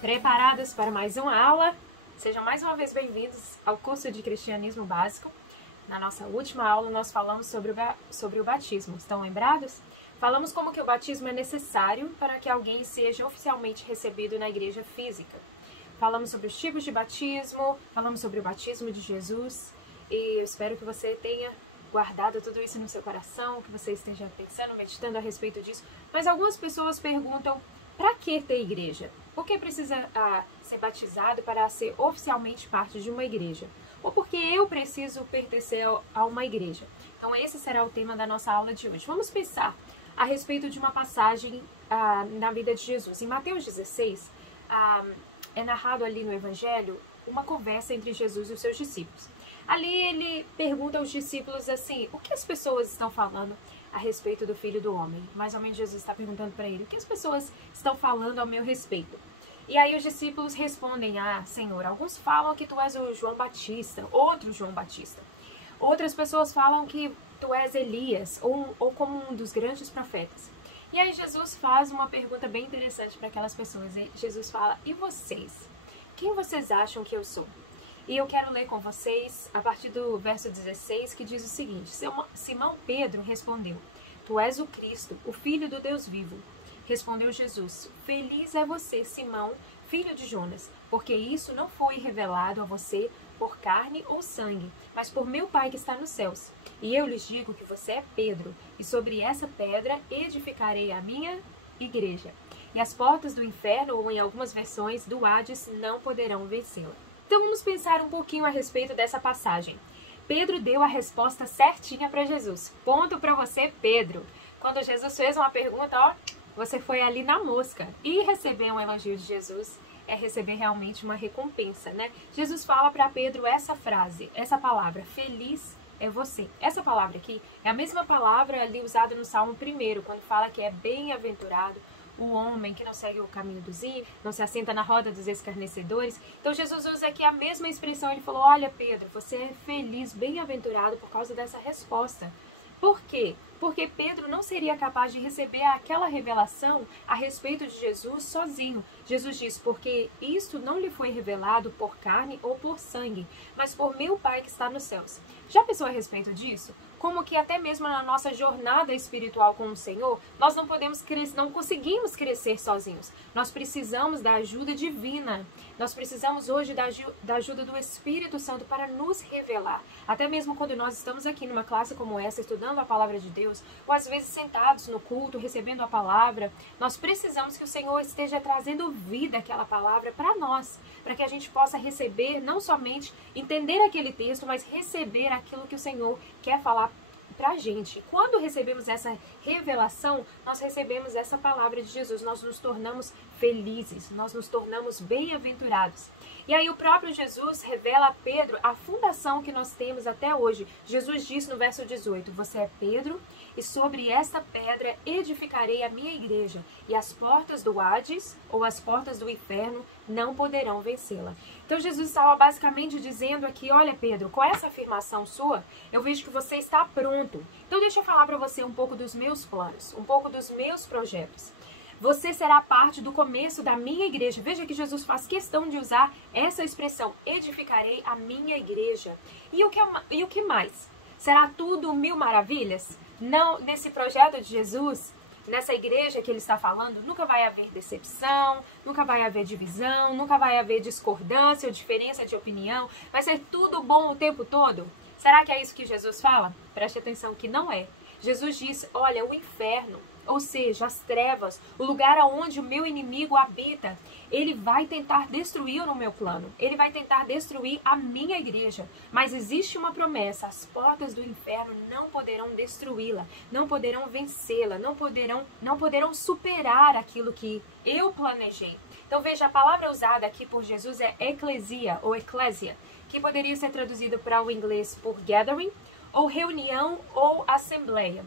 Preparados para mais uma aula? Sejam mais uma vez bem-vindos ao curso de Cristianismo Básico. Na nossa última aula nós falamos sobre o batismo. Estão lembrados? Falamos como que o batismo é necessário para que alguém seja oficialmente recebido na igreja física. Falamos sobre os tipos de batismo, falamos sobre o batismo de Jesus e eu espero que você tenha guardado tudo isso no seu coração, que você esteja pensando, meditando a respeito disso. Mas algumas pessoas perguntam, para que ter igreja? Por que precisa ser batizado para ser oficialmente parte de uma igreja? Ou porque eu preciso pertencer a uma igreja? Então esse será o tema da nossa aula de hoje. Vamos pensar a respeito de uma passagem na vida de Jesus. Em Mateus 16, é narrado ali no Evangelho uma conversa entre Jesus e os seus discípulos. Ali ele pergunta aos discípulos assim, o que as pessoas estão falando a respeito do Filho do Homem? Mais ou menos Jesus está perguntando para ele, o que as pessoas estão falando ao meu respeito? E aí os discípulos respondem, Senhor, alguns falam que tu és o João Batista, outro João Batista. Outras pessoas falam que tu és Elias, ou como um dos grandes profetas. E aí Jesus faz uma pergunta bem interessante para aquelas pessoas. E Jesus fala, e vocês? Quem vocês acham que eu sou? E eu quero ler com vocês a partir do verso 16, que diz o seguinte, Simão Pedro respondeu, tu és o Cristo, o Filho do Deus vivo. Respondeu Jesus, feliz é você, Simão, filho de Jonas, porque isso não foi revelado a você por carne ou sangue, mas por meu Pai que está nos céus. E eu lhes digo que você é Pedro, e sobre essa pedra edificarei a minha igreja. E as portas do inferno, ou em algumas versões do Hades, não poderão vencê-la. Então vamos pensar um pouquinho a respeito dessa passagem. Pedro deu a resposta certinha para Jesus. Ponto para você, Pedro. Quando Jesus fez uma pergunta, você foi ali na mosca. E receber um elogio de Jesus é receber realmente uma recompensa, né? Jesus fala para Pedro essa frase, essa palavra, feliz é você. Essa palavra aqui é a mesma palavra ali usada no Salmo 1, quando fala que é bem-aventurado o homem que não segue o caminho dos ímpios, não se assenta na roda dos escarnecedores. Então Jesus usa aqui a mesma expressão, ele falou, olha Pedro, você é feliz, bem-aventurado por causa dessa resposta. Por quê? Porque Pedro não seria capaz de receber aquela revelação a respeito de Jesus sozinho. Jesus diz, porque isto não lhe foi revelado por carne ou por sangue, mas por meu Pai que está nos céus. Já pensou a respeito disso? Como que até mesmo na nossa jornada espiritual com o Senhor, nós não conseguimos crescer sozinhos. Nós precisamos da ajuda divina. Nós precisamos hoje da ajuda do Espírito Santo para nos revelar. Até mesmo quando nós estamos aqui numa classe como essa, estudando a palavra de Deus, ou às vezes sentados no culto, recebendo a palavra, nós precisamos que o Senhor esteja trazendo vida àquela palavra para nós, para que a gente possa receber, não somente entender aquele texto, mas receber aquilo que o Senhor quer falar para a gente. Quando recebemos essa revelação, nós recebemos essa palavra de Jesus, nós nos tornamos felizes, nós nos tornamos bem-aventurados. E aí o próprio Jesus revela a Pedro a fundação que nós temos até hoje. Jesus disse no verso 18, você é Pedro, e sobre esta pedra edificarei a minha igreja, e as portas do Hades, ou as portas do inferno, não poderão vencê-la. Então Jesus estava basicamente dizendo aqui, olha Pedro, com essa afirmação sua, eu vejo que você está pronto. Então deixa eu falar para você um pouco dos meus planos, um pouco dos meus projetos. Você será parte do começo da minha igreja. Veja que Jesus faz questão de usar essa expressão, edificarei a minha igreja. E o que mais? Será tudo mil maravilhas? Não, nesse projeto de Jesus, nessa igreja que ele está falando, nunca vai haver decepção, nunca vai haver divisão, nunca vai haver discordância ou diferença de opinião. Vai ser tudo bom o tempo todo? Será que é isso que Jesus fala? Preste atenção que não é. Jesus diz, olha, o inferno, ou seja, as trevas, o lugar onde o meu inimigo habita, ele vai tentar destruir o meu plano, ele vai tentar destruir a minha igreja. Mas existe uma promessa, as portas do inferno não poderão destruí-la, não poderão vencê-la, não poderão superar aquilo que eu planejei. Então veja, a palavra usada aqui por Jesus é eclesia, ou eclésia, que poderia ser traduzido para o inglês por gathering, ou reunião ou assembleia.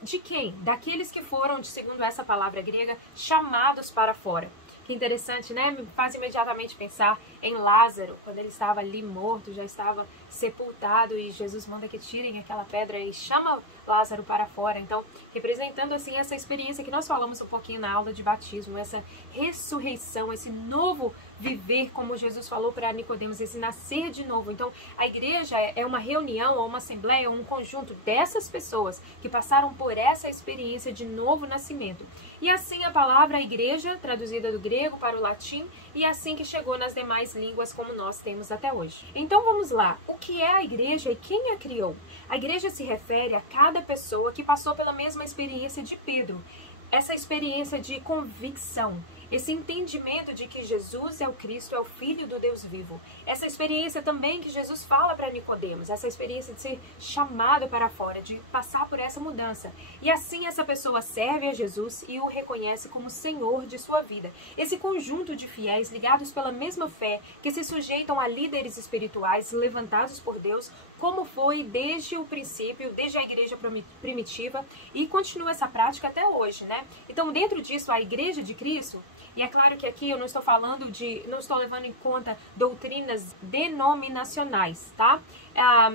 De quem? Daqueles que foram, segundo essa palavra grega, chamados para fora. Que interessante, né? Me faz imediatamente pensar em Lázaro, quando ele estava ali morto, já estava sepultado, e Jesus manda que tirem aquela pedra e chama Lázaro para fora. Então, representando assim essa experiência que nós falamos um pouquinho na aula de batismo, essa ressurreição, esse novo viver, como Jesus falou para Nicodemos, esse nascer de novo. Então, a igreja é uma reunião, ou uma assembleia, um conjunto dessas pessoas que passaram por essa experiência de novo nascimento. E assim a palavra igreja, traduzida do grego para o latim, e assim que chegou nas demais línguas como nós temos até hoje. Então vamos lá, o que é a igreja e quem a criou? A igreja se refere a cada pessoa que passou pela mesma experiência de Pedro, essa experiência de convicção, esse entendimento de que Jesus é o Cristo, é o Filho do Deus vivo. Essa experiência também que Jesus fala para Nicodemos, essa experiência de ser chamado para fora, de passar por essa mudança. E assim essa pessoa serve a Jesus e o reconhece como Senhor de sua vida. Esse conjunto de fiéis ligados pela mesma fé, que se sujeitam a líderes espirituais levantados por Deus, como foi desde o princípio, desde a igreja primitiva, e continua essa prática até hoje, né? Então, dentro disso, a igreja de Cristo. E é claro que aqui eu não estou levando em conta doutrinas denominacionais, tá?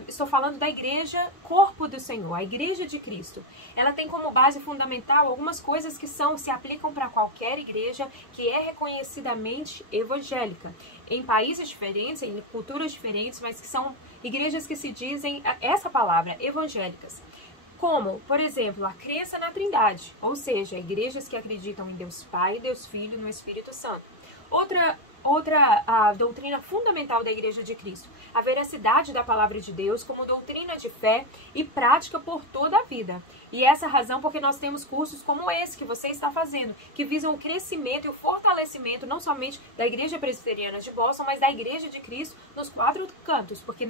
Estou falando da igreja, corpo do Senhor, a igreja de Cristo. Ela tem como base fundamental algumas coisas que se aplicam para qualquer igreja que é reconhecidamente evangélica. Em países diferentes, em culturas diferentes, mas que são igrejas que se dizem essa palavra, evangélicas. Como, por exemplo, a crença na Trindade, ou seja, igrejas que acreditam em Deus Pai, Deus Filho e no Espírito Santo. Outra doutrina fundamental da Igreja de Cristo, a veracidade da palavra de Deus como doutrina de fé e prática por toda a vida. E essa razão porque nós temos cursos como esse que você está fazendo, que visam o crescimento e o fortalecimento não somente da Igreja Presbiteriana de Boston, mas da Igreja de Cristo nos 4 cantos. Porque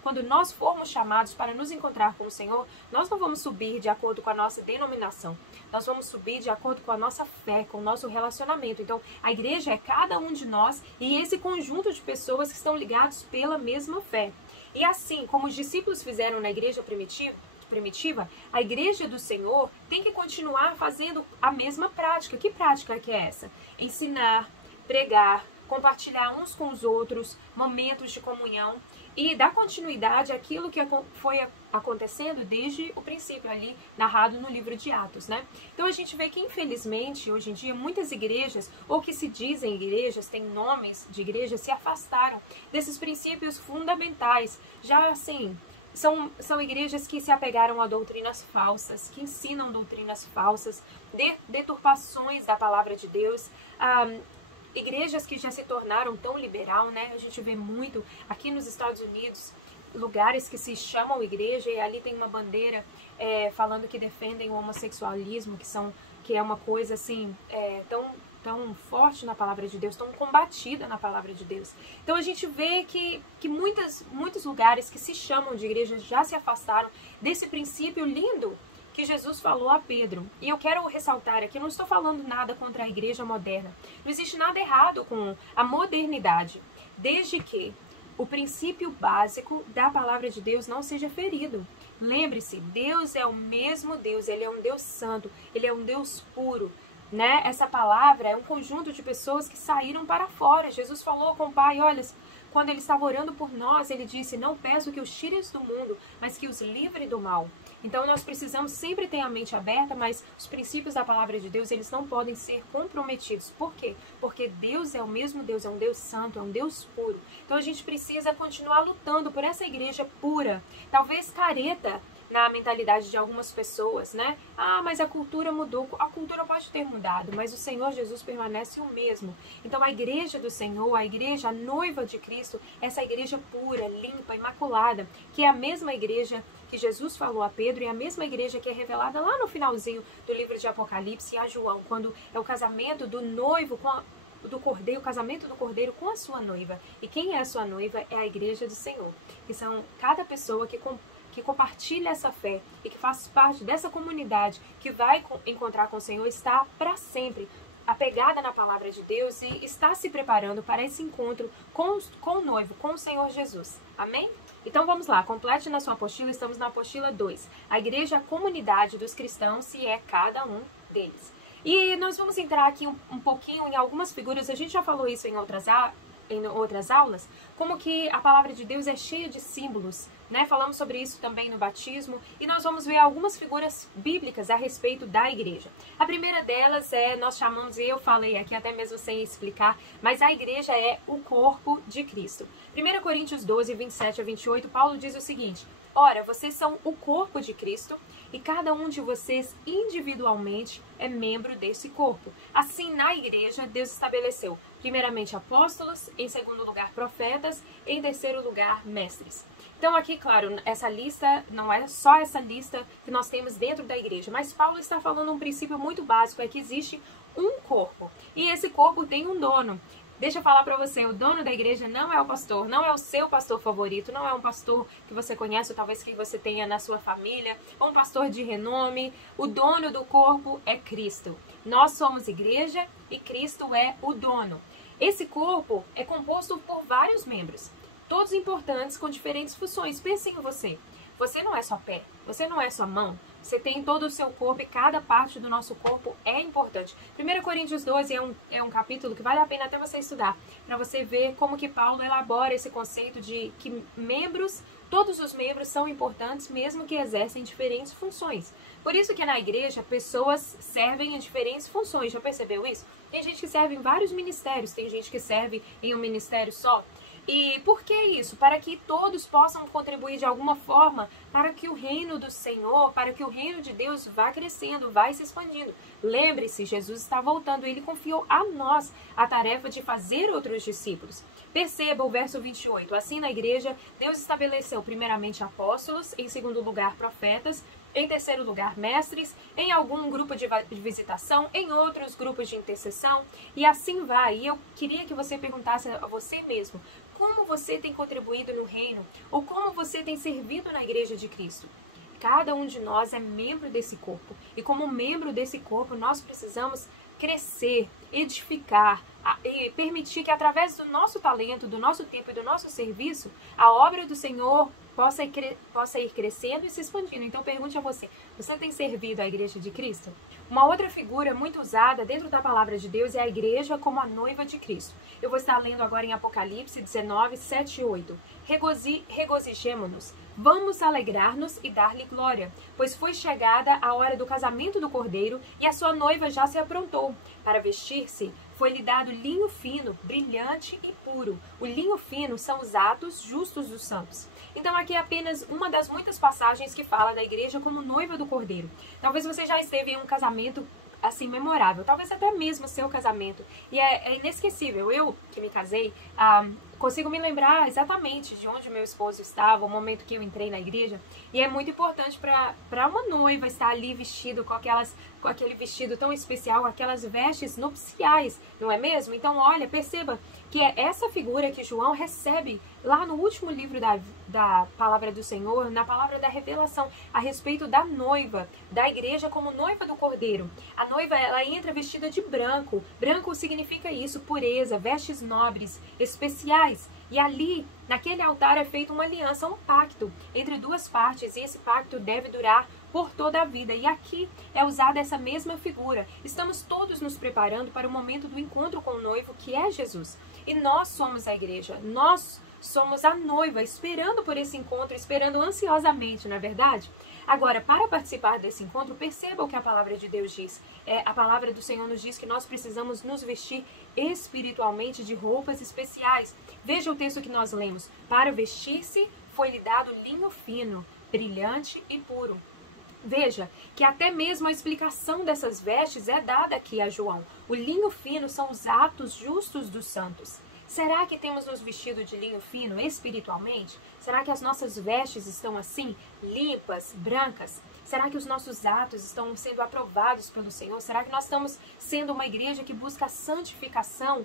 quando nós formos chamados para nos encontrar com o Senhor, nós não vamos subir de acordo com a nossa denominação. Nós vamos subir de acordo com a nossa fé, com o nosso relacionamento. Então, a igreja é cada um de nós e esse conjunto de pessoas que estão ligados pela mesma fé. E assim, como os discípulos fizeram na igreja primitiva, a igreja do Senhor tem que continuar fazendo a mesma prática. Que prática que é essa? Ensinar, pregar, compartilhar uns com os outros, momentos de comunhão e dar continuidade àquilo que foi acontecendo desde o princípio ali, narrado no livro de Atos, né? Então a gente vê que infelizmente, hoje em dia, muitas igrejas, ou que se dizem igrejas, têm nomes de igrejas, se afastaram desses princípios fundamentais. Já assim, são igrejas que se apegaram a doutrinas falsas, que ensinam doutrinas falsas, deturpações da palavra de Deus, igrejas que já se tornaram tão liberal, né? A gente vê muito aqui nos Estados Unidos, lugares que se chamam igreja e ali tem uma bandeira falando que defendem o homossexualismo, que é uma coisa assim tão forte na palavra de Deus, tão combatida na palavra de Deus. Então a gente vê que muitos lugares que se chamam de igreja já se afastaram desse princípio lindo que Jesus falou a Pedro. E eu quero ressaltar aqui, eu não estou falando nada contra a igreja moderna. Não existe nada errado com a modernidade, desde que o princípio básico da palavra de Deus não seja ferido. Lembre-se, Deus é o mesmo Deus, Ele é um Deus santo, Ele é um Deus puro, né? Essa palavra é um conjunto de pessoas que saíram para fora. Jesus falou com o Pai, olha, quando Ele estava orando por nós, Ele disse, não peço que os tires do mundo, mas que os livre do mal. Então nós precisamos sempre ter a mente aberta, mas os princípios da palavra de Deus, eles não podem ser comprometidos. Por quê? Porque Deus é o mesmo Deus, é um Deus santo, é um Deus puro. Então a gente precisa continuar lutando por essa igreja pura, talvez careta na mentalidade de algumas pessoas, né? Mas a cultura mudou. A cultura pode ter mudado, mas o Senhor Jesus permanece o mesmo. Então a igreja do Senhor, a igreja, a noiva de Cristo, essa igreja pura, limpa, imaculada, que é a mesma igreja que Jesus falou a Pedro e a mesma igreja que é revelada lá no finalzinho do livro de Apocalipse a João, quando é o casamento do noivo do cordeiro, o casamento do cordeiro com a sua noiva. E quem é a sua noiva? É a igreja do Senhor, que são cada pessoa que compartilha essa fé e que faz parte dessa comunidade que vai encontrar com o Senhor, está para sempre apegada na palavra de Deus e está se preparando para esse encontro com o noivo, com o Senhor Jesus. Amém? Então vamos lá, complete na sua apostila, estamos na apostila 2. A igreja é a comunidade dos cristãos, se é cada um deles. E nós vamos entrar aqui um pouquinho em algumas figuras, a gente já falou isso em outras em outras aulas, como que a palavra de Deus é cheia de símbolos, né? Falamos sobre isso também no batismo e nós vamos ver algumas figuras bíblicas a respeito da igreja. A primeira delas nós chamamos, e eu falei aqui até mesmo sem explicar, mas a igreja é o corpo de Cristo. 1 Coríntios 12, 27 a 28, Paulo diz o seguinte: ora, vocês são o corpo de Cristo e cada um de vocês individualmente é membro desse corpo. Assim, na igreja, Deus estabeleceu primeiramente apóstolos, em segundo lugar profetas, em terceiro lugar mestres. Então aqui, claro, essa lista não é só essa lista que nós temos dentro da igreja, mas Paulo está falando um princípio muito básico, é que existe um corpo e esse corpo tem um dono. Deixa eu falar para você, o dono da igreja não é o pastor, não é o seu pastor favorito, não é um pastor que você conhece, ou talvez que você tenha na sua família, ou um pastor de renome. O dono do corpo é Cristo. Nós somos igreja e Cristo é o dono. Esse corpo é composto por vários membros, todos importantes com diferentes funções. Pense em você. Você não é só pé, você não é só mão. Você tem todo o seu corpo e cada parte do nosso corpo é importante. 1 Coríntios 12 é um capítulo que vale a pena até você estudar, para você ver como que Paulo elabora esse conceito de que todos os membros são importantes, mesmo que exercem diferentes funções. Por isso que na igreja, pessoas servem em diferentes funções. Já percebeu isso? Tem gente que serve em vários ministérios, tem gente que serve em um ministério só. E por que isso? Para que todos possam contribuir de alguma forma para que o reino do Senhor, para que o reino de Deus vá crescendo, vá se expandindo. Lembre-se, Jesus está voltando, ele confiou a nós a tarefa de fazer outros discípulos. Perceba o verso 28. Assim, na igreja, Deus estabeleceu primeiramente apóstolos, em segundo lugar profetas, em terceiro lugar mestres, em algum grupo de visitação, em outros grupos de intercessão, e assim vai. E eu queria que você perguntasse a você mesmo, como você tem contribuído no reino, ou como você tem servido na igreja de Cristo? Cada um de nós é membro desse corpo, e como membro desse corpo, nós precisamos crescer, edificar, e permitir que através do nosso talento, do nosso tempo e do nosso serviço, a obra do Senhor possa ir crescendo e se expandindo. Então pergunte a você tem servido à igreja de Cristo? Uma outra figura muito usada dentro da palavra de Deus é a igreja como a noiva de Cristo. Eu vou estar lendo agora em Apocalipse 19, 7 e 8. Regozijemo-nos, vamos alegrar-nos e dar-lhe glória, pois foi chegada a hora do casamento do Cordeiro e a sua noiva já se aprontou. Para vestir-se, foi-lhe dado linho fino, brilhante e puro. O linho fino são os atos justos dos santos. Então aqui é apenas uma das muitas passagens que fala da igreja como noiva do Cordeiro. Talvez você já esteve em um casamento assim memorável, talvez até mesmo seu casamento. E é inesquecível. Eu, que me casei, consigo me lembrar exatamente de onde meu esposo estava, o momento que eu entrei na igreja. E é muito importante para uma noiva estar ali vestido com aquele vestido tão especial, aquelas vestes nupciais, não é mesmo? Então, olha, perceba que é essa figura que João recebe lá no último livro da palavra do Senhor, na palavra da revelação, a respeito da noiva, da igreja como noiva do Cordeiro. A noiva, ela entra vestida de branco. Branco significa isso, pureza, vestes nobres, especiais. E ali, naquele altar, é feita uma aliança, um pacto entre duas partes, e esse pacto deve durar por toda a vida. E aqui é usada essa mesma figura. Estamos todos nos preparando para o momento do encontro com o noivo, que é Jesus. E nós somos a igreja, nós somos a noiva, esperando por esse encontro, esperando ansiosamente, não é verdade? Agora, para participar desse encontro, perceba o que a palavra de Deus diz. A palavra do Senhor nos diz que nós precisamos nos vestir espiritualmente de roupas especiais. Veja o texto que nós lemos. Para vestir-se, foi-lhe dado linho fino, brilhante e puro. Veja que até mesmo a explicação dessas vestes é dada aqui a João. O linho fino são os atos justos dos santos. Será que temos nos vestido de linho fino espiritualmente? Será que as nossas vestes estão assim, limpas, brancas? Será que os nossos atos estão sendo aprovados pelo Senhor? Será que nós estamos sendo uma igreja que busca a santificação?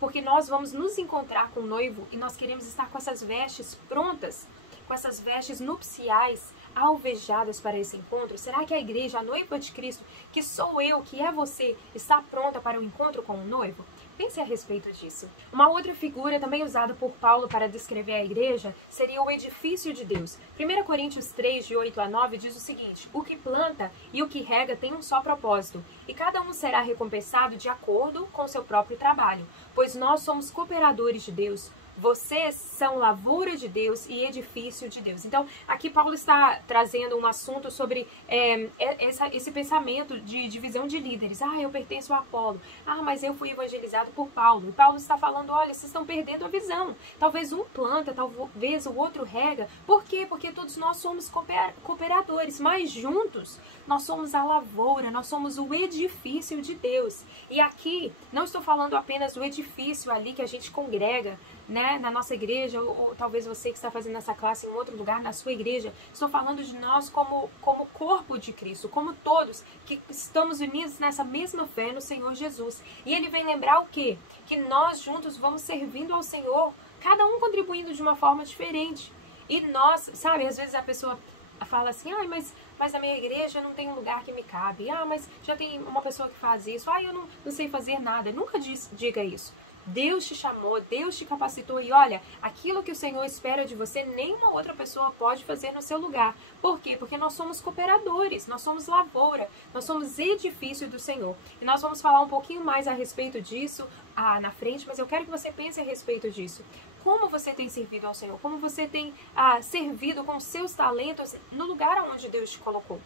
Porque nós vamos nos encontrar com o noivo e nós queremos estar com essas vestes prontas, com essas vestes nupciais, alvejadas para esse encontro? Será que a igreja, a noiva de Cristo, que sou eu, que é você, está pronta para o encontro com o noivo? Pense a respeito disso. Uma outra figura também usada por Paulo para descrever a igreja seria o edifício de Deus. 1 Coríntios 3, de 8 a 9, diz o seguinte: o que planta e o que rega tem um só propósito, e cada um será recompensado de acordo com seu próprio trabalho, pois nós somos cooperadores de Deus. Vocês são lavoura de Deus e edifício de Deus. Então, aqui Paulo está trazendo um assunto sobre esse pensamento de divisão de líderes. Ah, eu pertenço a Apolo. Ah, mas eu fui evangelizado por Paulo. E Paulo está falando, olha, vocês estão perdendo a visão. Talvez um planta, talvez o outro rega. Por quê? Porque todos nós somos cooperadores, mas juntos nós somos a lavoura, nós somos o edifício de Deus. E aqui, não estou falando apenas do edifício ali que a gente congrega, né, na nossa igreja, ou talvez você que está fazendo essa classe em outro lugar, na sua igreja. Estou falando de nós como corpo de Cristo, como todos que estamos unidos nessa mesma fé no Senhor Jesus. E ele vem lembrar o quê? Que nós juntos vamos servindo ao Senhor, cada um contribuindo de uma forma diferente. E nós, sabe, às vezes a pessoa fala assim, ah, mas a minha igreja não tem um lugar que me cabe. Ah, mas já tem uma pessoa que faz isso. Ah, eu não sei fazer nada. Nunca diga isso. Deus te chamou, Deus te capacitou e olha, aquilo que o Senhor espera de você, nenhuma outra pessoa pode fazer no seu lugar. Por quê? Porque nós somos cooperadores, nós somos lavoura, nós somos edifício do Senhor. E nós vamos falar um pouquinho mais a respeito disso na frente, mas eu quero que você pense a respeito disso. Como você tem servido ao Senhor? Como você tem servido com seus talentos no lugar onde Deus te colocou?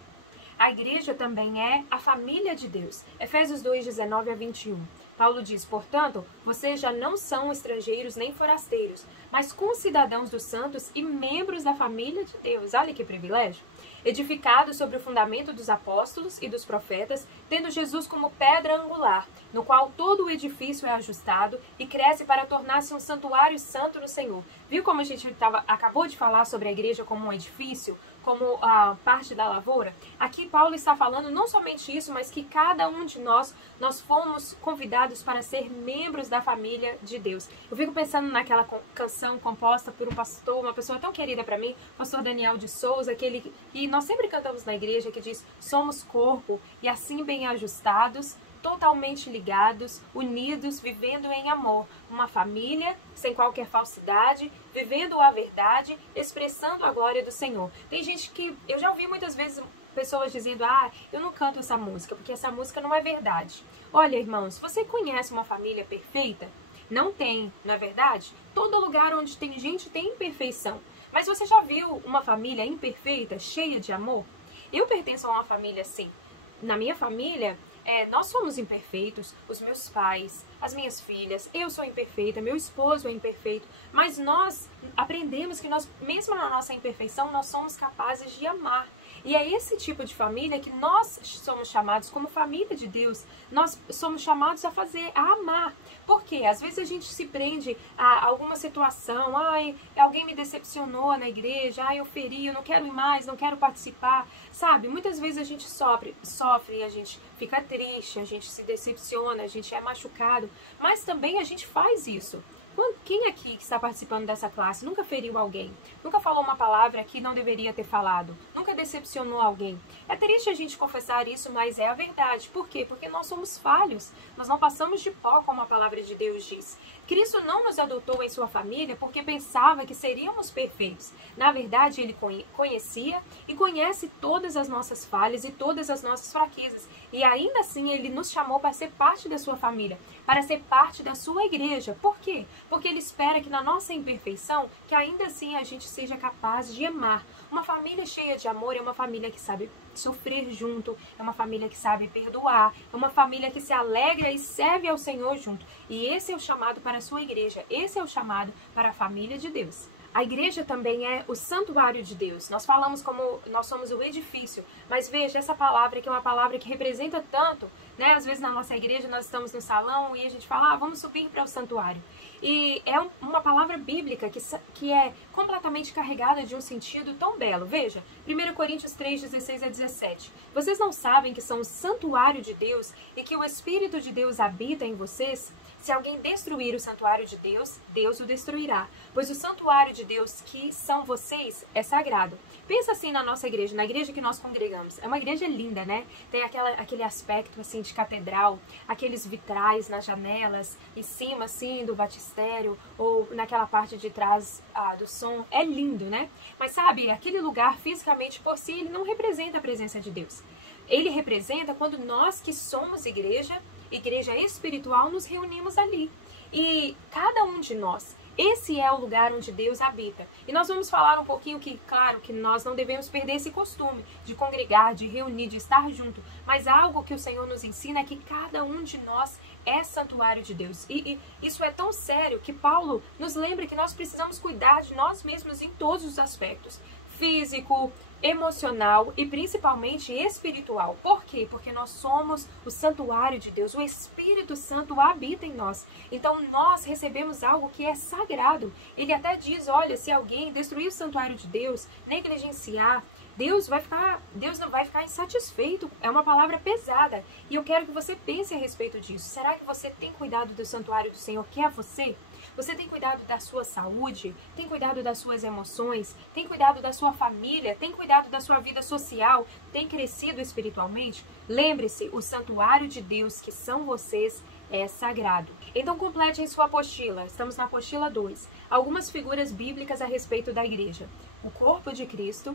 A igreja também é a família de Deus. Efésios 2, 19 a 21. Paulo diz, portanto, vocês já não são estrangeiros nem forasteiros, mas concidadãos dos santos e membros da família de Deus. Olha que privilégio! Edificados sobre o fundamento dos apóstolos e dos profetas, tendo Jesus como pedra angular, no qual todo o edifício é ajustado e cresce para tornar-se um santuário santo no Senhor. Viu como a gente acabou de falar sobre a igreja como um edifício? Como a parte da lavoura? Aqui Paulo está falando não somente isso, mas que cada um de nós fomos convidados para ser membros da família de Deus. Eu fico pensando naquela canção composta por um pastor, uma pessoa tão querida para mim, o pastor Daniel de Souza, e nós sempre cantamos na igreja, que diz, somos corpo e assim bem ajustados, totalmente ligados, unidos, vivendo em amor. Uma família, sem qualquer falsidade, vivendo a verdade, expressando a glória do Senhor. Tem gente que, eu já ouvi muitas vezes pessoas dizendo, eu não canto essa música, porque essa música não é verdade. Olha, irmãos, você conhece uma família perfeita? Não tem, não é verdade? Todo lugar onde tem gente tem imperfeição. Mas você já viu uma família imperfeita, cheia de amor? Eu pertenço a uma família assim. Na minha família, nós somos imperfeitos, os meus pais, as minhas filhas, eu sou imperfeita, meu esposo é imperfeito, mas nós aprendemos que nós, mesmo na nossa imperfeição, nós somos capazes de amar. E é esse tipo de família que nós somos chamados como família de Deus. Nós somos chamados a amar. Por quê? Às vezes a gente se prende a alguma situação. Alguém me decepcionou na igreja. Eu feri, eu não quero ir mais, não quero participar. Sabe? Muitas vezes a gente sofre, a gente fica triste, a gente se decepciona, a gente é machucado. Mas também a gente faz isso. Quem aqui que está participando dessa classe nunca feriu alguém? Nunca falou uma palavra que não deveria ter falado? Nunca decepcionou alguém? É triste a gente confessar isso, mas é a verdade. Por quê? Porque nós somos falhos. Nós não passamos de pó, como a palavra de Deus diz. Cristo não nos adotou em sua família porque pensava que seríamos perfeitos. Na verdade, ele conhecia e conhece todas as nossas falhas e todas as nossas fraquezas. E ainda assim, ele nos chamou para ser parte da sua família, para ser parte da sua igreja. Por quê? Porque ele espera que na nossa imperfeição, que ainda assim a gente seja capaz de amar. Uma família cheia de amor é uma família que sabe sofrer junto, é uma família que sabe perdoar, é uma família que se alegra e serve ao Senhor junto. E esse é o chamado para a sua igreja, esse é o chamado para a família de Deus. A igreja também é o santuário de Deus. Nós falamos como nós somos o edifício, mas veja, essa palavra que é uma palavra que representa tanto, né? Às vezes na nossa igreja nós estamos no salão e a gente fala, vamos subir para o santuário. E é uma palavra bíblica que é completamente carregada de um sentido tão belo. Veja, 1 Coríntios 3, 16 a 17. Vocês não sabem que são o santuário de Deus e que o Espírito de Deus habita em vocês? Se alguém destruir o santuário de Deus, Deus o destruirá. Pois o santuário de Deus, que são vocês, é sagrado. Pensa assim na nossa igreja, na igreja que nós congregamos. É uma igreja linda, né? Tem aquele aspecto assim de catedral, aqueles vitrais nas janelas, em cima assim do batistério, ou naquela parte de trás do som. É lindo, né? Mas sabe, aquele lugar fisicamente por si, ele não representa a presença de Deus. Ele representa quando nós que somos igreja espiritual, nos reunimos ali. E cada um de nós, esse é o lugar onde Deus habita. E nós vamos falar um pouquinho que, claro, que nós não devemos perder esse costume de congregar, de reunir, de estar junto. Mas algo que o Senhor nos ensina é que cada um de nós é santuário de Deus. E isso é tão sério que Paulo nos lembra que nós precisamos cuidar de nós mesmos em todos os aspectos. Físico, emocional e principalmente espiritual. Por quê? Porque nós somos o santuário de Deus. O Espírito Santo habita em nós. Então nós recebemos algo que é sagrado. Ele até diz, olha, se alguém destruir o santuário de Deus, negligenciar, Deus não vai ficar insatisfeito. É uma palavra pesada. E eu quero que você pense a respeito disso. Será que você tem cuidado do santuário do Senhor, que é você? Você tem cuidado da sua saúde? Tem cuidado das suas emoções? Tem cuidado da sua família? Tem cuidado da sua vida social? Tem crescido espiritualmente? Lembre-se, o santuário de Deus, que são vocês, é sagrado. Então complete em sua apostila. Estamos na apostila 2. Algumas figuras bíblicas a respeito da igreja. O corpo de Cristo,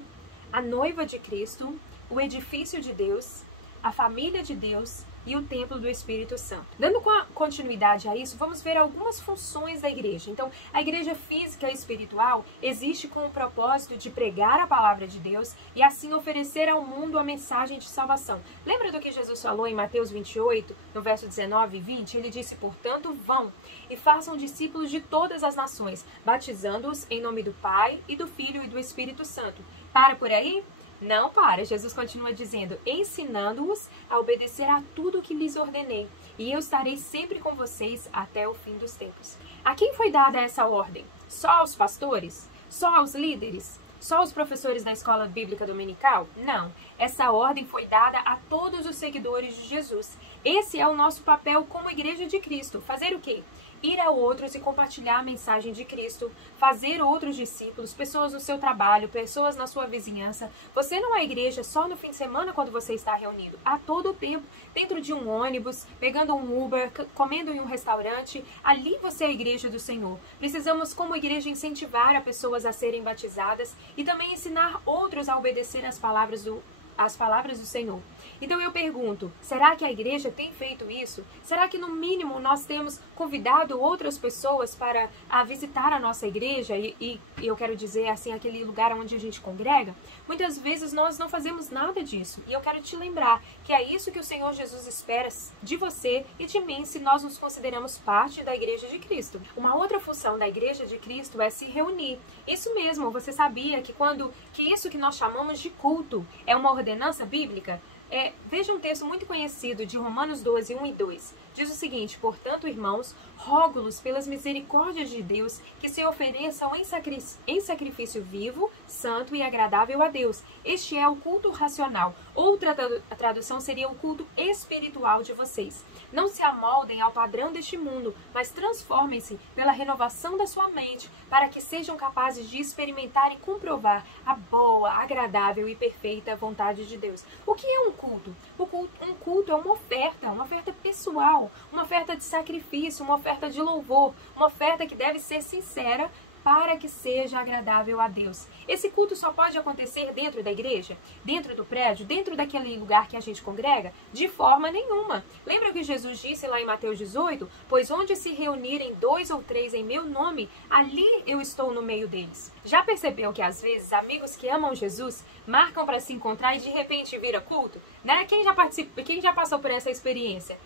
a noiva de Cristo, o edifício de Deus, a família de Deus e o templo do Espírito Santo. Dando continuidade a isso, vamos ver algumas funções da igreja. Então, a igreja física e espiritual existe com o propósito de pregar a palavra de Deus e assim oferecer ao mundo a mensagem de salvação. Lembra do que Jesus falou em Mateus 28, no verso 19 e 20? Ele disse, portanto, vão e façam discípulos de todas as nações, batizando-os em nome do Pai e do Filho e do Espírito Santo. Para por aí? Não para, Jesus continua dizendo, ensinando-os a obedecer a tudo o que lhes ordenei, e eu estarei sempre com vocês até o fim dos tempos. A quem foi dada essa ordem? Só aos pastores? Só aos líderes? Só aos professores da escola bíblica dominical? Não, essa ordem foi dada a todos os seguidores de Jesus. Esse é o nosso papel como igreja de Cristo. Fazer o quê? Ir a outros e compartilhar a mensagem de Cristo, fazer outros discípulos, pessoas no seu trabalho, pessoas na sua vizinhança. Você não é igreja só no fim de semana quando você está reunido, a todo o tempo, dentro de um ônibus, pegando um Uber, comendo em um restaurante, ali você é a igreja do Senhor. Precisamos, como igreja, incentivar as pessoas a serem batizadas e também ensinar outros a obedecer às palavras do Senhor. Então eu pergunto, será que a igreja tem feito isso? Será que no mínimo nós temos convidado outras pessoas para visitar a nossa igreja e eu quero dizer assim, aquele lugar onde a gente congrega? Muitas vezes nós não fazemos nada disso e eu quero te lembrar que é isso que o Senhor Jesus espera de você e de mim se nós nos consideramos parte da igreja de Cristo. Uma outra função da igreja de Cristo é se reunir. Isso mesmo, você sabia que isso que nós chamamos de culto é uma ordenança bíblica? Veja um texto muito conhecido de Romanos 12, 1 e 2. Diz o seguinte, portanto, irmãos, rogo-los pelas misericórdias de Deus que se ofereçam em sacrifício vivo, santo e agradável a Deus. Este é o culto racional. Outra tradução seria o culto espiritual de vocês. Não se amoldem ao padrão deste mundo, mas transformem-se pela renovação da sua mente, para que sejam capazes de experimentar e comprovar a boa, agradável e perfeita vontade de Deus. O que é um culto? Um culto é uma oferta pessoal, uma oferta de sacrifício, uma oferta de louvor, uma oferta que deve ser sincera para que seja agradável a Deus. Esse culto só pode acontecer dentro da igreja, dentro do prédio, dentro daquele lugar que a gente congrega? De forma nenhuma. Lembra o que Jesus disse lá em Mateus 18? Pois onde se reunirem 2 ou 3 em meu nome, ali eu estou no meio deles. Já percebeu que às vezes amigos que amam Jesus marcam para se encontrar e de repente vira culto? Né? Quem já passou por essa experiência?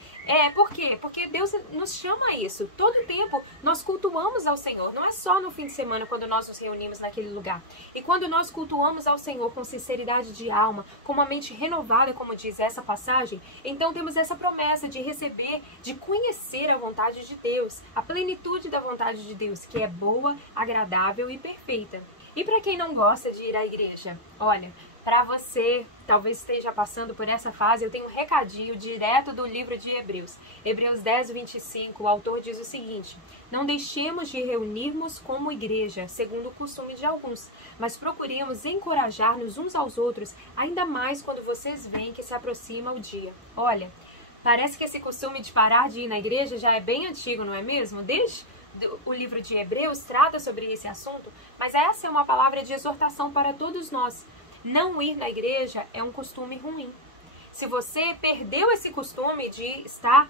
Por quê? Porque Deus nos chama a isso. Todo tempo nós cultuamos ao Senhor. Não é só no fim de semana quando nós nos reunimos naquele lugar. E quando nós cultuamos ao Senhor com sinceridade de alma, com uma mente renovada, como diz essa passagem, então temos essa promessa de receber, de conhecer a vontade de Deus, a plenitude da vontade de Deus, que é boa, agradável e perfeita. E para quem não gosta de ir à igreja? Olha, Para você, talvez esteja passando por essa fase, eu tenho um recadinho direto do livro de Hebreus. Hebreus 10, 25, o autor diz o seguinte: não deixemos de reunirmos como igreja, segundo o costume de alguns, mas procuremos encorajar-nos uns aos outros, ainda mais quando vocês veem que se aproxima o dia. Olha, parece que esse costume de parar de ir na igreja já é bem antigo, não é mesmo? Desde o livro de Hebreus trata sobre esse assunto, mas essa é uma palavra de exortação para todos nós. Não ir na igreja é um costume ruim. Se você perdeu esse costume de estar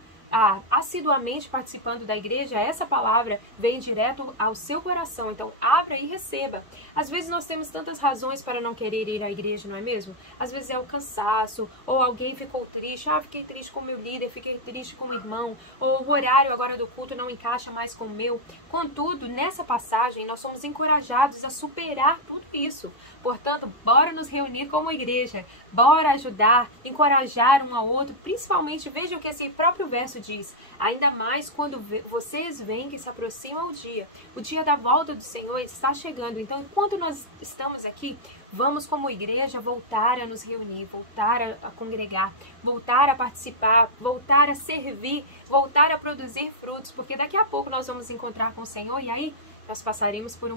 assiduamente participando da igreja, essa palavra vem direto ao seu coração. Então, abra e receba. Às vezes nós temos tantas razões para não querer ir à igreja, não é mesmo? Às vezes é o cansaço, ou alguém ficou triste. Fiquei triste com o meu líder, fiquei triste com o irmão, ou o horário agora do culto não encaixa mais com o meu. Contudo, nessa passagem, nós somos encorajados a superar tudo isso. Portanto, bora nos reunir como igreja, bora ajudar, encorajar um ao outro, principalmente, veja o que esse próprio verso diz, ainda mais quando vocês veem que se aproxima o dia da volta do Senhor está chegando. Então, enquanto nós estamos aqui, vamos como igreja voltar a nos reunir, voltar a congregar, voltar a participar, voltar a servir, voltar a produzir frutos, porque daqui a pouco nós vamos encontrar com o Senhor e aí nós passaremos por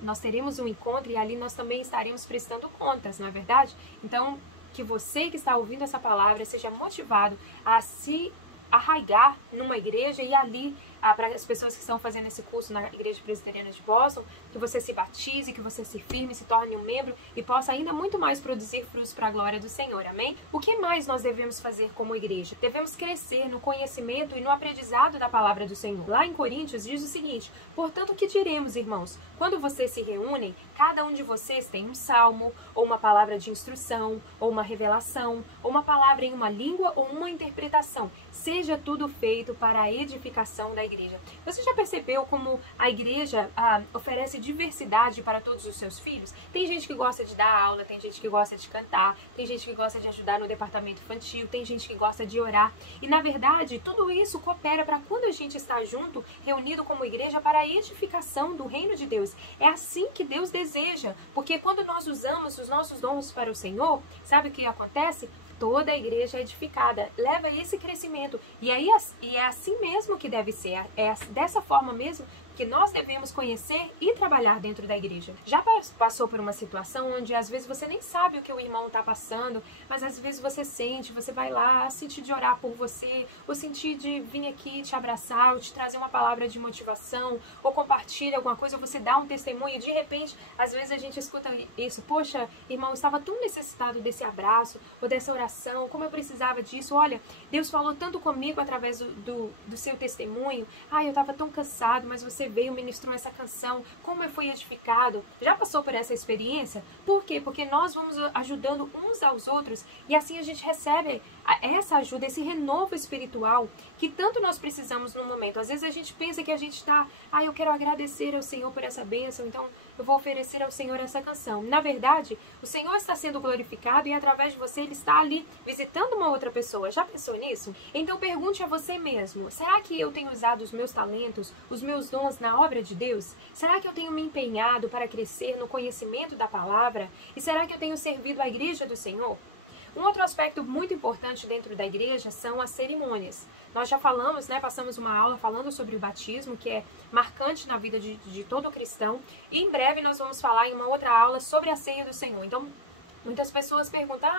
nós teremos um encontro e ali nós também estaremos prestando contas, não é verdade? Então, que você que está ouvindo essa palavra seja motivado a se arraigar numa igreja e ali, para as pessoas que estão fazendo esse curso na Igreja Presbiteriana de Boston, que você se batize, que você se firme, se torne um membro e possa ainda muito mais produzir frutos para a glória do Senhor, amém? O que mais nós devemos fazer como igreja? Devemos crescer no conhecimento e no aprendizado da palavra do Senhor. Lá em Coríntios diz o seguinte: portanto, o que diremos, irmãos? Quando vocês se reúnem, cada um de vocês tem um salmo, ou uma palavra de instrução, ou uma revelação, ou uma palavra em uma língua ou uma interpretação. Seja tudo feito para a edificação da igreja. Você já percebeu como a igreja oferece diversidade para todos os seus filhos? Tem gente que gosta de dar aula, tem gente que gosta de cantar, tem gente que gosta de ajudar no departamento infantil, tem gente que gosta de orar. E na verdade, tudo isso coopera para quando a gente está junto, reunido como igreja, para a edificação do reino de Deus. É assim que Deus deseja, porque quando nós usamos os nossos dons para o Senhor, sabe o que acontece? Toda a igreja é edificada, leva esse crescimento. E é assim mesmo que deve ser, é dessa forma mesmo que nós devemos conhecer e trabalhar dentro da igreja. Já passou por uma situação onde às vezes você nem sabe o que o irmão está passando, mas às vezes você sente, você vai lá, sentir de orar por você, ou sentir de vir aqui te abraçar, ou te trazer uma palavra de motivação, ou compartilhar alguma coisa, ou você dá um testemunho, e de repente, às vezes a gente escuta isso: poxa, irmão, eu estava tão necessitado desse abraço, ou dessa oração, como eu precisava disso. Olha, Deus falou tanto comigo através do seu testemunho. Eu estava tão cansado, mas você veio, ministrou essa canção, como eu fui edificado. Já passou por essa experiência? Por quê? Porque nós vamos ajudando uns aos outros e assim a gente recebe essa ajuda, esse renovo espiritual que tanto nós precisamos no momento. Às vezes a gente pensa que a gente está, eu quero agradecer ao Senhor por essa bênção, então eu vou oferecer ao Senhor essa canção. Na verdade, o Senhor está sendo glorificado e através de você Ele está ali visitando uma outra pessoa. Já pensou nisso? Então pergunte a você mesmo: será que eu tenho usado os meus talentos, os meus dons na obra de Deus? Será que eu tenho me empenhado para crescer no conhecimento da palavra? E será que eu tenho servido a igreja do Senhor? Um outro aspecto muito importante dentro da igreja são as cerimônias. Nós já falamos, passamos uma aula falando sobre o batismo, que é marcante na vida de todo cristão. E em breve nós vamos falar em uma outra aula sobre a ceia do Senhor. Então, muitas pessoas perguntam: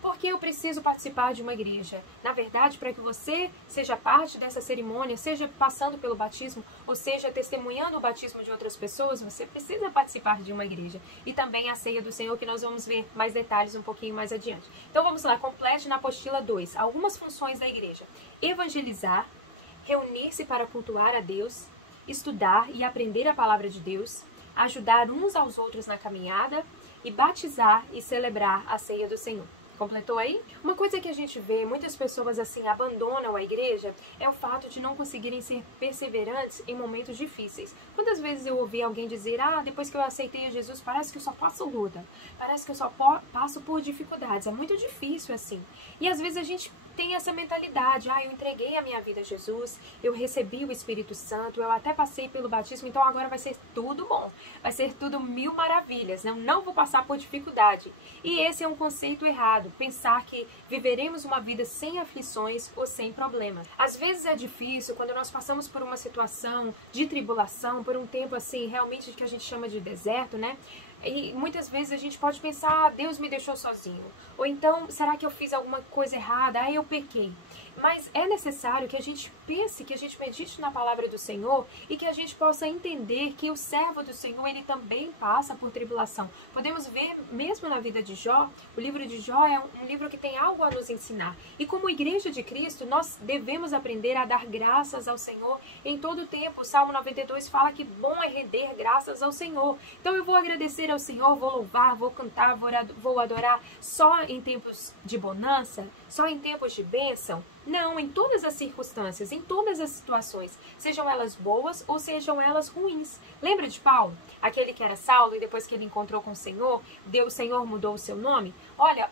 por que eu preciso participar de uma igreja? Na verdade, para que você seja parte dessa cerimônia, seja passando pelo batismo, ou seja testemunhando o batismo de outras pessoas, você precisa participar de uma igreja. E também a ceia do Senhor, que nós vamos ver mais detalhes um pouquinho mais adiante. Então vamos lá, complete na apostila 2. Algumas funções da igreja: evangelizar, reunir-se para cultuar a Deus, estudar e aprender a palavra de Deus, ajudar uns aos outros na caminhada e batizar e celebrar a ceia do Senhor. Completou aí? Uma coisa que a gente vê, muitas pessoas assim abandonam a igreja, é o fato de não conseguirem ser perseverantes em momentos difíceis. Quantas vezes eu ouvi alguém dizer: depois que eu aceitei a Jesus, parece que eu só passo luta, parece que eu só passo por dificuldades, é muito difícil assim. E às vezes a gente tem essa mentalidade, eu entreguei a minha vida a Jesus, eu recebi o Espírito Santo, eu até passei pelo batismo, então agora vai ser tudo bom, vai ser tudo mil maravilhas, não vou passar por dificuldade. E esse é um conceito errado, pensar que viveremos uma vida sem aflições ou sem problemas. Às vezes é difícil quando nós passamos por uma situação de tribulação, por um tempo assim, realmente que a gente chama de deserto, né? E muitas vezes a gente pode pensar, Deus me deixou sozinho. Ou então, será que eu fiz alguma coisa errada? Eu pequei. Mas é necessário que a gente pense, que a gente medite na palavra do Senhor e que a gente possa entender que o servo do Senhor, ele também passa por tribulação. Podemos ver, mesmo na vida de Jó, o livro de Jó é um livro que tem algo a nos ensinar. E como igreja de Cristo, nós devemos aprender a dar graças ao Senhor em todo o tempo. O Salmo 92 fala que bom é render graças ao Senhor. Então eu vou agradecer ao Senhor, vou louvar, vou cantar, vou adorar só em tempos de bonança, só em tempos de bênção. Não, em todas as circunstâncias, em todas as situações, sejam elas boas ou sejam elas ruins. Lembra de Paulo? Aquele que era Saulo e depois que ele encontrou com o Senhor mudou o seu nome? Olha,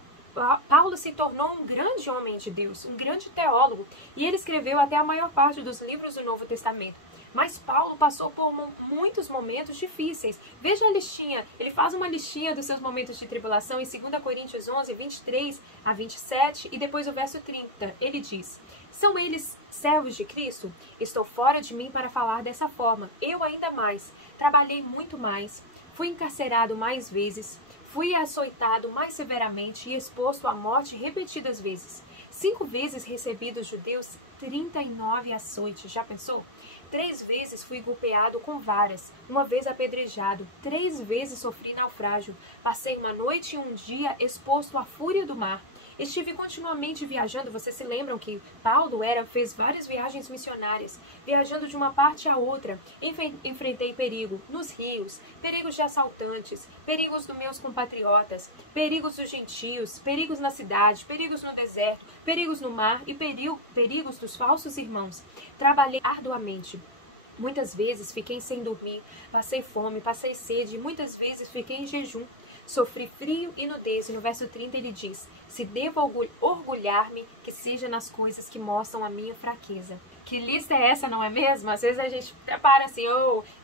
Paulo se tornou um grande homem de Deus, um grande teólogo, e ele escreveu até a maior parte dos livros do Novo Testamento. Mas Paulo passou por muitos momentos difíceis. Veja a listinha, ele faz uma listinha dos seus momentos de tribulação em 2 Coríntios 11, 23 a 27 e depois o verso 30. Ele diz: são eles servos de Cristo? Estou fora de mim para falar dessa forma. Eu ainda mais. Trabalhei muito mais. Fui encarcerado mais vezes. Fui açoitado mais severamente e exposto à morte repetidas vezes. 5 vezes recebi dos judeus 39 açoites. Já pensou? 3 vezes fui golpeado com varas, 1 vez apedrejado, 3 vezes sofri naufrágio, passei uma noite e um dia exposto à fúria do mar. Estive continuamente viajando, vocês se lembram que Paulo fez várias viagens missionárias, viajando de uma parte a outra. Enfrentei perigo nos rios, perigos de assaltantes, perigos dos meus compatriotas, perigos dos gentios, perigos na cidade, perigos no deserto, perigos no mar e perigos dos falsos irmãos. Trabalhei arduamente. Muitas vezes fiquei sem dormir, passei fome, passei sede, muitas vezes fiquei em jejum. Sofri frio e nudez. E no verso 30 ele diz: se devo orgulhar-me, que seja nas coisas que mostram a minha fraqueza. Que lista é essa, não é mesmo? Às vezes a gente prepara assim,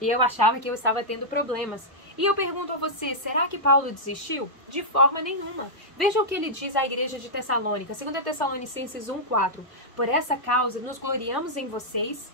e eu achava que eu estava tendo problemas. E eu pergunto a você, será que Paulo desistiu? De forma nenhuma. Veja o que ele diz à igreja de Tessalônica, 2 Tessalonicenses 1:4. Por essa causa nos gloriamos em vocês,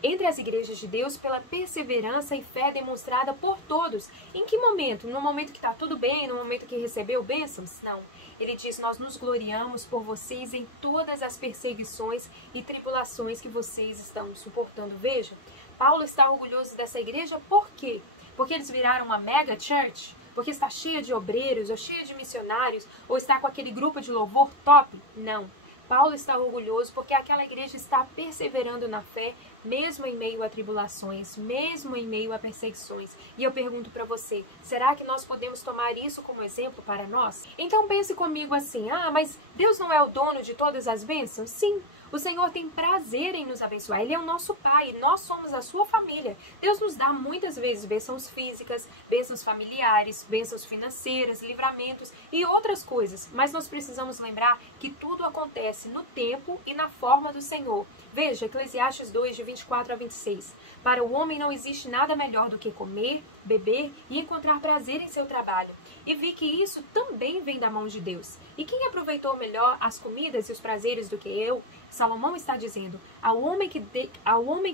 entre as igrejas de Deus, pela perseverança e fé demonstrada por todos. Em que momento? No momento que está tudo bem? No momento que recebeu bênçãos? Não. Ele diz, nós nos gloriamos por vocês em todas as perseguições e tribulações que vocês estão suportando. Veja, Paulo está orgulhoso dessa igreja por quê? Porque eles viraram uma mega church? Porque está cheia de obreiros, ou cheia de missionários, ou está com aquele grupo de louvor top? Não. Paulo está orgulhoso porque aquela igreja está perseverando na fé, mesmo em meio a tribulações, mesmo em meio a perseguições. E eu pergunto para você, será que nós podemos tomar isso como exemplo para nós? Então pense comigo assim, mas Deus não é o dono de todas as bênçãos? Sim. O Senhor tem prazer em nos abençoar. Ele é o nosso Pai, nós somos a sua família. Deus nos dá muitas vezes bênçãos físicas, bênçãos familiares, bênçãos financeiras, livramentos e outras coisas. Mas nós precisamos lembrar que tudo acontece no tempo e na forma do Senhor. Veja, Eclesiastes 2, de 24 a 26. Para o homem não existe nada melhor do que comer, beber e encontrar prazer em seu trabalho. E vi que isso também vem da mão de Deus. E quem aproveitou melhor as comidas e os prazeres do que eu? Salomão está dizendo, ao homem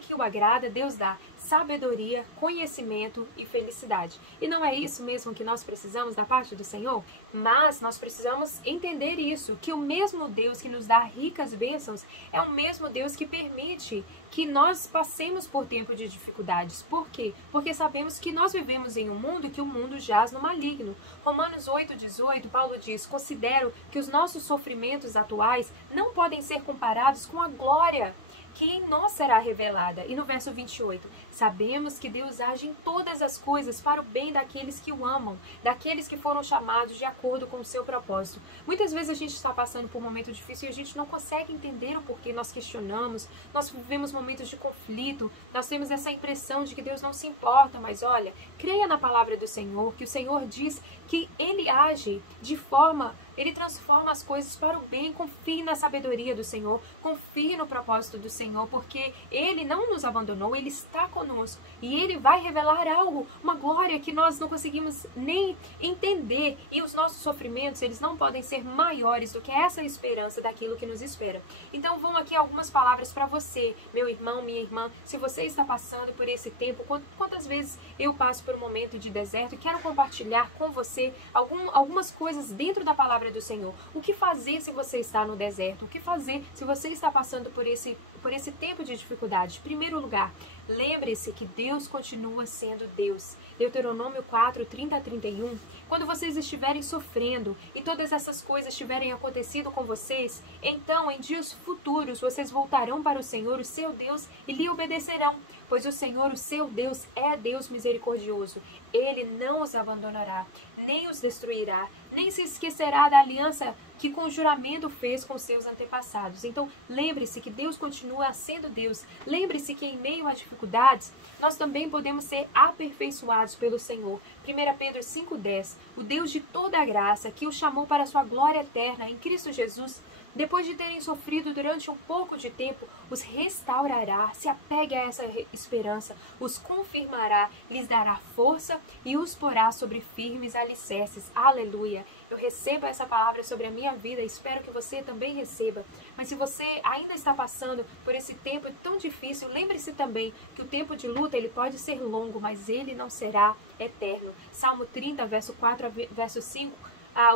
que o agrada, Deus dá sabedoria, conhecimento e felicidade. E não é isso mesmo que nós precisamos da parte do Senhor? Mas nós precisamos entender isso, que o mesmo Deus que nos dá ricas bênçãos é o mesmo Deus que permite que nós passemos por tempo de dificuldades. Por quê? Porque sabemos que nós vivemos em um mundo que o mundo jaz no maligno. Romanos 8:18, Paulo diz, considero que os nossos sofrimentos atuais não podem ser comparados com a glória que em nós será revelada. E no verso 28, sabemos que Deus age em todas as coisas para o bem daqueles que o amam, daqueles que foram chamados de acordo com o seu propósito. Muitas vezes a gente está passando por um momento difícil e a gente não consegue entender o porquê, nós questionamos, nós vivemos momentos de conflito, nós temos essa impressão de que Deus não se importa, mas olha, creia na palavra do Senhor, que o Senhor diz que Ele age de forma Ele transforma as coisas para o bem. Confie na sabedoria do Senhor, confie no propósito do Senhor, porque Ele não nos abandonou, Ele está conosco e Ele vai revelar algo, uma glória que nós não conseguimos nem entender, e os nossos sofrimentos, eles não podem ser maiores do que essa esperança daquilo que nos espera. Então vão aqui algumas palavras para você, meu irmão, minha irmã, se você está passando por esse tempo, quantas vezes eu passo por um momento de deserto e quero compartilhar com você algumas coisas dentro da palavra do Senhor. O que fazer se você está no deserto? O que fazer se você está passando por esse tempo de dificuldade? Em primeiro lugar, lembre-se que Deus continua sendo Deus. Deuteronômio 4, 30 a 31. Quando vocês estiverem sofrendo e todas essas coisas tiverem acontecido com vocês, então em dias futuros vocês voltarão para o Senhor, o seu Deus, e lhe obedecerão. Pois o Senhor, o seu Deus, é Deus misericordioso. Ele não os abandonará, nem os destruirá, nem se esquecerá da aliança que com juramento fez com seus antepassados. Então, lembre-se que Deus continua sendo Deus. Lembre-se que em meio a dificuldades, nós também podemos ser aperfeiçoados pelo Senhor. 1 Pedro 5,10. O Deus de toda a graça, que os chamou para a sua glória eterna em Cristo Jesus, depois de terem sofrido durante um pouco de tempo, os restaurará. Se apegue a essa esperança, os confirmará, lhes dará força e os porá sobre firmes alicerces. Aleluia! Eu recebo essa palavra sobre a minha vida, espero que você também receba. Mas se você ainda está passando por esse tempo tão difícil, lembre-se também que o tempo de luta ele pode ser longo, mas ele não será eterno. Salmo 30, verso 4 a verso 5.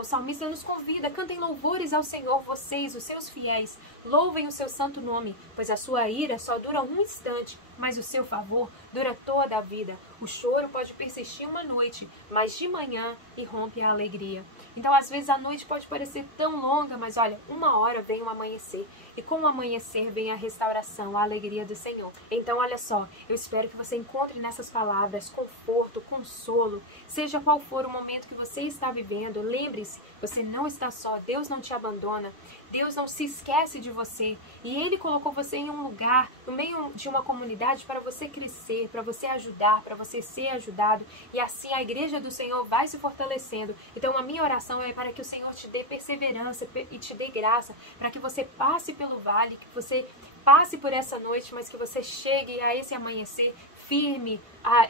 O salmista nos convida: cantem louvores ao Senhor, vocês, os seus fiéis, louvem o seu santo nome, pois a sua ira só dura um instante, mas o seu favor dura toda a vida. O choro pode persistir uma noite, mas de manhã irrompe a alegria. Então, às vezes, a noite pode parecer tão longa, mas olha, uma hora vem o amanhecer. E com o amanhecer vem a restauração, a alegria do Senhor. Então, olha só, eu espero que você encontre nessas palavras conforto, consolo, seja qual for o momento que você está vivendo. Lembre-se, você não está só, Deus não te abandona, Deus não se esquece de você. E Ele colocou você em um lugar, no meio de uma comunidade, para você crescer, para você ajudar, para você ser ajudado. E assim a igreja do Senhor vai se fortalecendo. Então, a minha oração é para que o Senhor te dê perseverança e te dê graça, para que você passe pelo vale, que você passe por essa noite, mas que você chegue a esse amanhecer firme,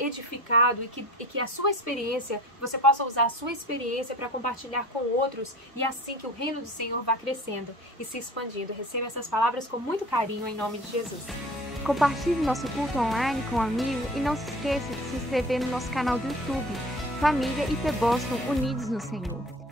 edificado, e que a sua experiência, você possa usar a sua experiência para compartilhar com outros, e assim que o reino do Senhor vá crescendo e se expandindo. Receba essas palavras com muito carinho em nome de Jesus. Compartilhe nosso culto online com um amigo e não se esqueça de se inscrever no nosso canal do YouTube, Família IP Boston Unidos no Senhor.